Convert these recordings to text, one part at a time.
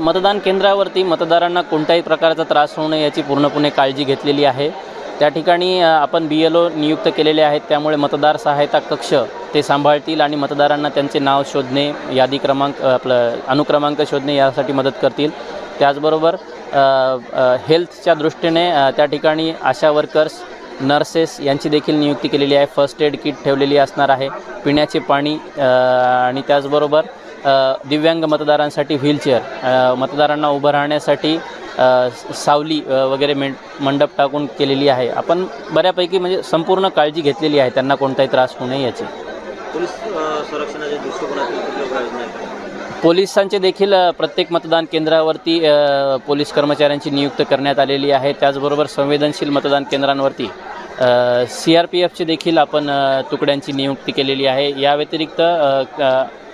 मतदान केंद्रावरती मतदारांना कोणत्याही प्रकारचा त्रास होऊ नये याची पूर्णपणे काळजी घेतलेली आहे. त्या ठिकाणी आपण बी एल ओ नियुक्त केलेले आहेत. त्यामुळे मतदार सहायता कक्ष ते सांभाळतील आणि मतदारांना त्यांचे नाव शोधणे यादी क्रमांक आपलं अनुक्रमांक शोधणे यासाठी मदत करतील. त्याचबरोबर हेल्थच्या दृष्टीने त्या ठिकाणी आशा वर्कर्स नर्सेस यांची देखील नियुक्ती केलेली आहे. फर्स्ट एड किट ठेवलेली असणार आहे. पिण्याचे पाणी आणि त्याचबरोबर दिव्यांग मतदारांसाठी व्हीलचेअर. मतदारांना उभं राहण्यासाठी सावली वगैरे में मंडप टाकून केलेली आहे. आपण बऱ्यापैकी म्हणजे संपूर्ण काळजी घेतलेली आहे. त्यांना कोणताही त्रास होऊ नये याची. पोलीस संरक्षणाच्या दृष्टिकोनातून पोलिसांचे देखील प्रत्येक मतदान केंद्रावरती पोलीस कर्मचाऱ्यांची नियुक्त करण्यात आलेली आहे. त्याचबरोबर संवेदनशील मतदान केंद्रांवरती सी आर पी एफची देखील आपण तुकड्यांची नियुक्ती केलेली आहे. या व्यतिरिक्त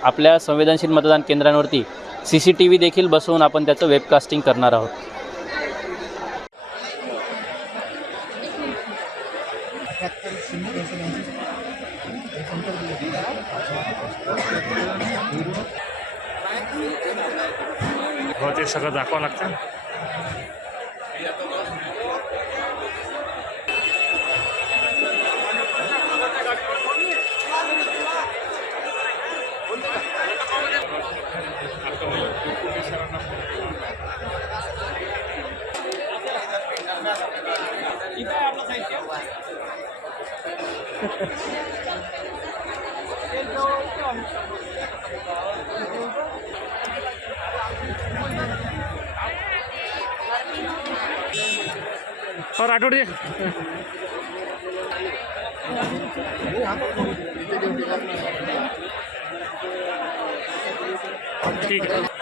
आपल्या संवेदनशील मतदान केंद्रांवरती सी सी टी व्ही देखील बसवून आपण त्याचं वेबकास्टिंग करणार आहोत. हो ते सगळं दाखवावं लागतं. हो, और आठवड ठीक आहे.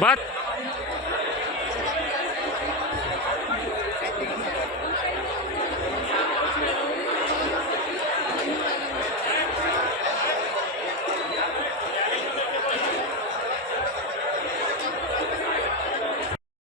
but